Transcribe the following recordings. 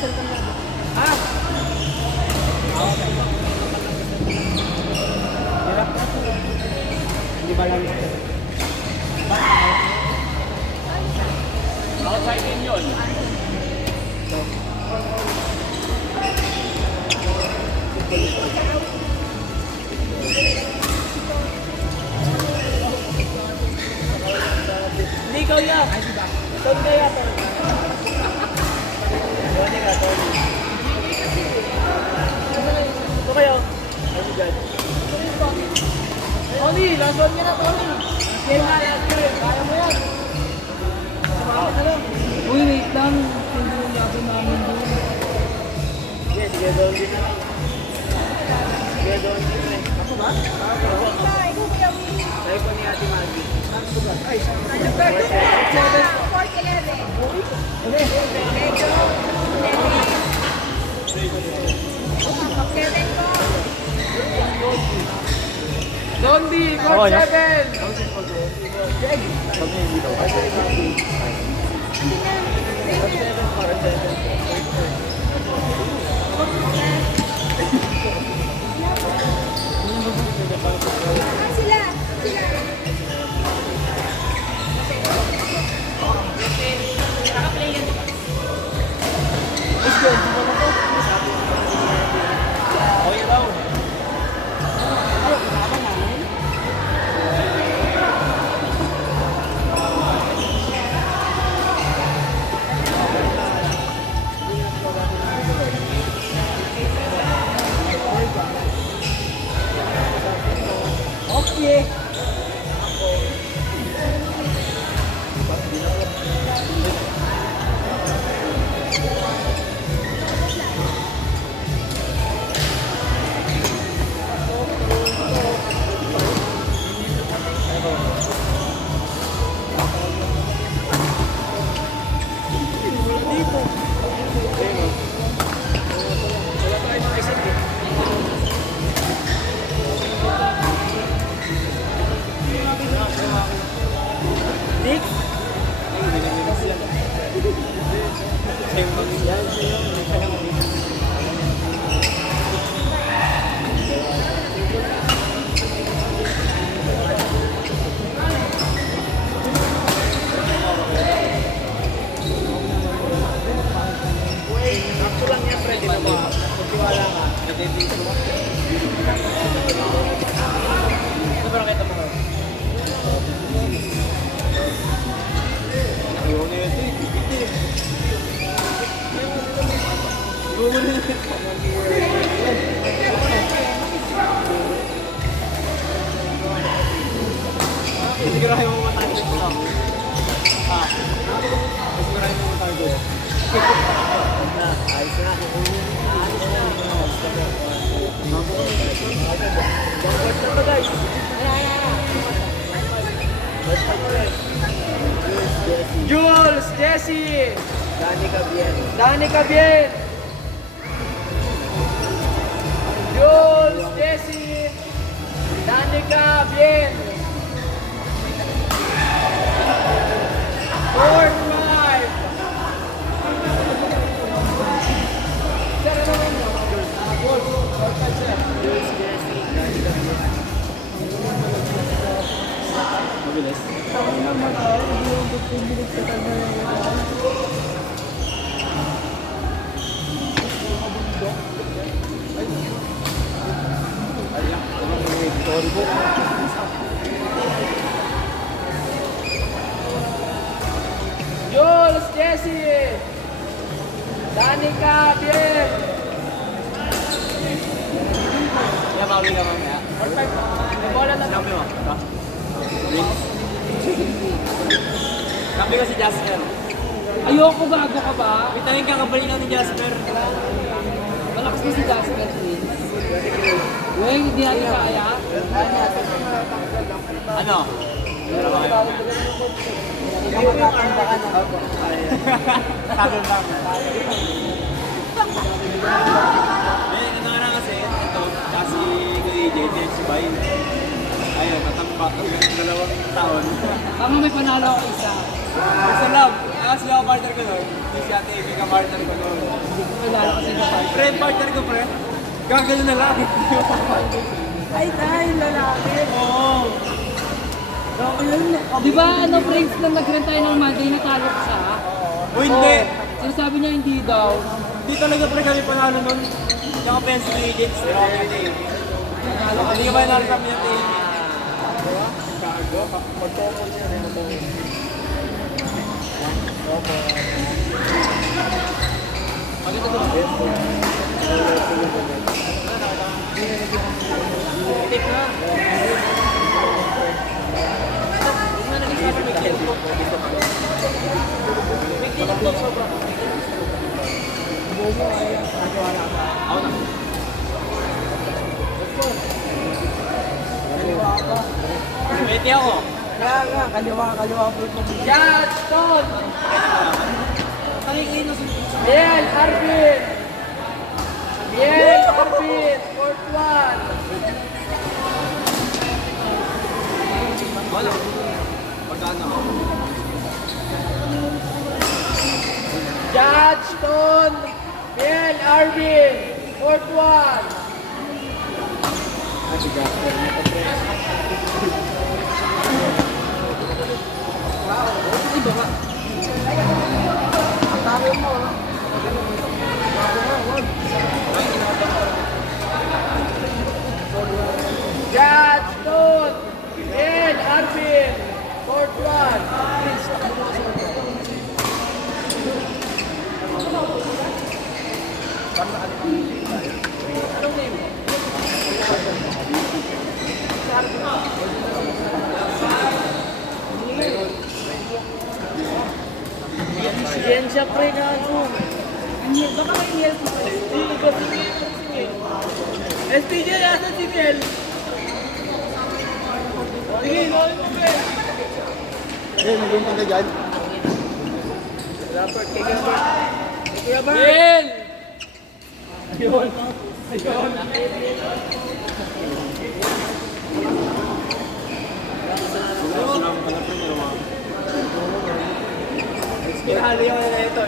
Ah! Hindi ba lang? Outside din yun. Hindi ikaw yan. Tony kaya to. Tony ka, Tony. Ito kayo. Ay, si God. Tony, last one ka na, Tony. Game na, last game. Kaya mo yan. Sumama ka lang. Uy, wait lang. Hindi yung laban namin doon. Sige, sige, doon din na lang. Sige, doon din na. Ako ba? Ako. Sabi ko ni Ate Maggie. Ano ba? Ay, Dondi, court 7! okay daw. Okay. Nick? Sakto lang yan, Fred. Pagkiwala ka. Ito ba nakita mo ko? Ayaw na yun. Sigurahin mo matarget mo lang. Sigurahin mo matarget. Na, ayos na. Ayos na. Bangkot na ba, guys? Jules, Jesse, Danica Bien. Danica Bien. Jules, Jesse, Danica Bien. Court 5. Sir, ano naman mo? Court 5, sir. Jules, Jessie, Danica Bien. Mabilis. Jules, Jesse, Danica Bien. Kaya mawin ka mamaya. Court 5. May bola na lang. Sinabi mo? Ito? Drinks? Kambi ko si Jasper. Ayoko, gago ka ba? Pitalin ka kabalinaw ni Jasper. Malakas na si Jasper, please. Uy, hindi natin kaya. Ano? Pero mga Ikaw magkakanda ka na. sabi lang. Ano nga na kasi, ito, kasi kay JJ si Bayin. Ayun, natambak ko yung 2 taon. Tama may panalo ako isa. Basta love, kasi ako partner ko nun. Yung si Ate Amy ka partner ko nun. Panalo kasi na part. Pre, partner ko pre. Gagano na lang. Ay, dahil lalaki. Oo. Di ba ano, Prince, nang nag-rent tayo ng Monday, natalo ko siya? O hindi. Sinasabi niya hindi daw. Hindi talaga pre kami panalo nun. Yung offensive agents, pero kami Ate Amy. Hindi ka ba nanalo kami Ate Amy? Pwede ako. Kaya nga, kaliwa po ito. Judge, Ton! Biel, Arvin! Biel, Arvin! Fourth one! Wala. Pagkano? Judge, Ton! Biel, Arvin! Fourth one! Judge, Ton! Biel, Arvin! Fourth one! Yan siya pre na ano. Aniel, baka may Aniel po. SPJ, asan si Niel? Sige, lawin mo pre. Eh, naging pagka dyan. Rapper, kay Gabert. Kuya Bert. Biel! Pinahali yung na ito.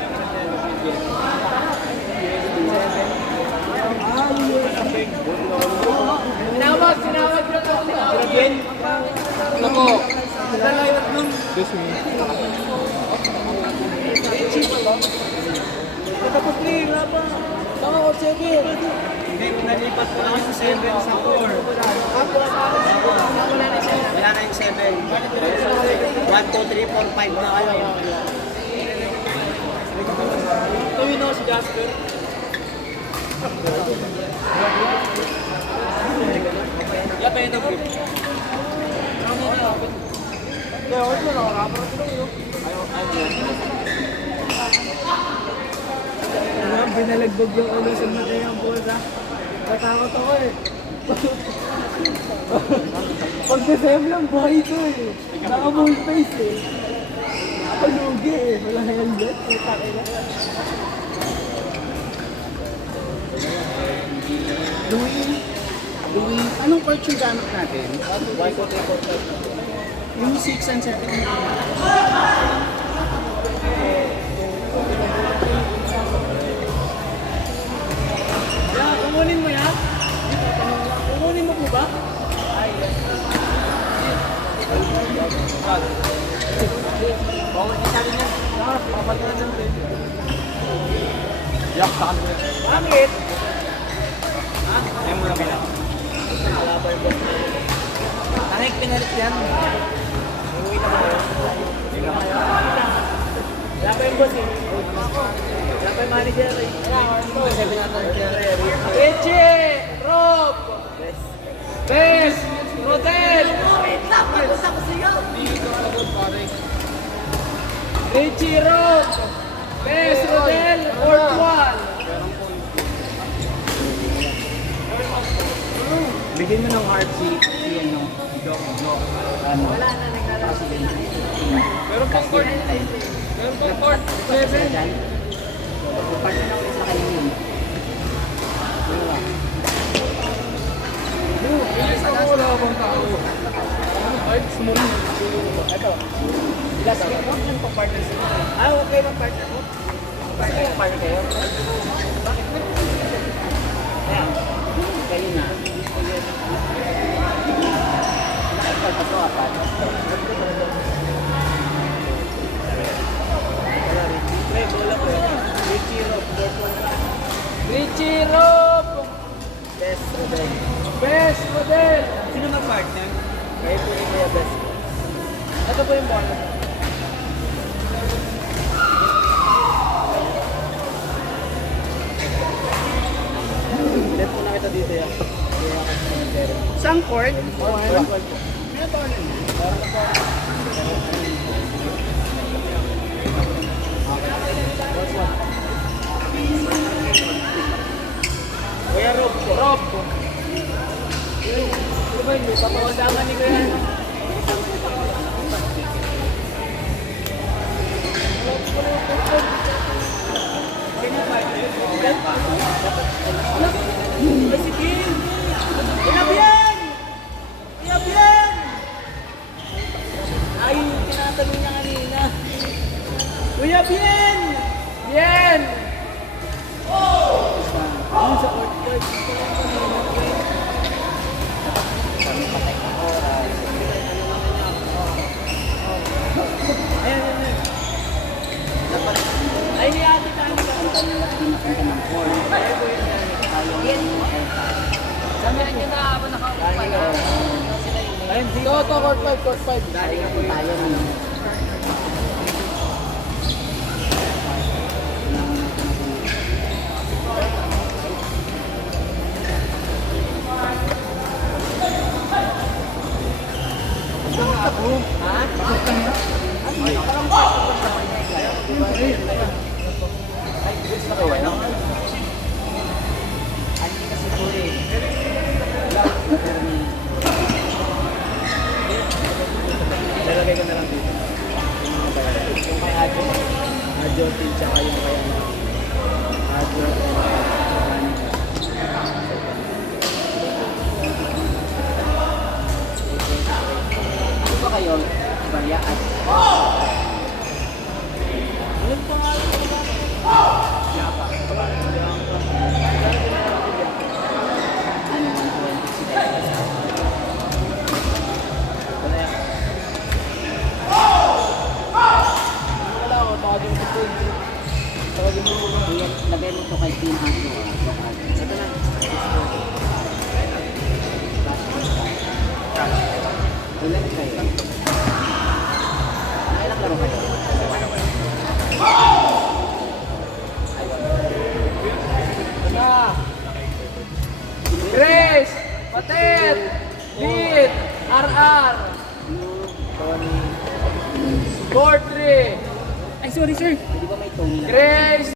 Sinawag ko to! Again? Nako! Nalayot nung. Tapos clear, rapa. Baka o 7. Hindi, nalipat ko lang sa 7 sa 4. Wala na yung 7. 1, 2, 3, 4, 5 na kayo. Ito yun ako si Jasper. Yapa yun ang grip. Kaya ako yun, nakarapper ko lang yun. Alam, binalagbog yung ulo sa matay ang bola. Natakot ako eh. Pag nasayam lang buhay ko eh. Naka-ball face eh. Palugi eh. Wala helmet. Puta ka na. Louis, anong court yung gamit natin? Yung 6 and 7. Yeah, kukunin mo yan? Kukunin mo po ba? Bawal ka sabi niya. Kapagkalan ng rin. Yak, saan mo. Bakit? Ayaw mo na bilang. Anik, pinalit yan. Uwi na mo. Wala pa yung boss eh. Wala pa yung manager eh. Sabi na manager eh. Richie! Rob! Bes! Rodel! Richie, Rob! Bes! Rodel! Fourth one! Bigyan mo ng heart si ano, Doc. Ano? Wala na naglalaro. Meron pang court. Meron pang court. 7. Partner ako sa kayo yun. Bilis ako, wala akong tao. cards mo rin. Ito. Last week mo, yung pang-partner sila. Okay, mag-partner mo. Partner kayo? Bakit? Kaya, kayo na. Nakikita pa ito, apat. May bola ko. Richie Rob. Richie Rob! Best model. Best model! Sino mag-partner? Kayo po ni Kuya Best. Ito po yung bola. Let mo na kita dito yan. Kaya ako sa cemetery. Saan court? Kuya Rob. Rob! Ano ba yun? Papawasama ni Kuya ano? Kuya Bien! Kuya Bien! Ayun yung tinatanong niya kanina. Kuya Bien! Bien! Ayun sa court guard. Ayan, ayan, ayan. Ay, ni ate tayo. Samahan nyo na habang nakaupo na. Ayun, Ito, court 5, court 5. Dali ka po yun. Lalagay ko na lang dito. Yung kay Adjo. Adjo, Tin, tsaka yung kay ano. Adjo, Ano ba kayo? Barya at Anong pangalan ko ba? Yapa. Wala yan. Wala ako, tawagin ko po. Tawagin mo muna. Lagay mo to kay Team Andrew. Ito na. Ilan kayo? Ilan laro kayo? Na! Grace! Patet! Lead! RR! Tony. Court 3! Ay, sorry sir! Di ba may Tony lang? Grace!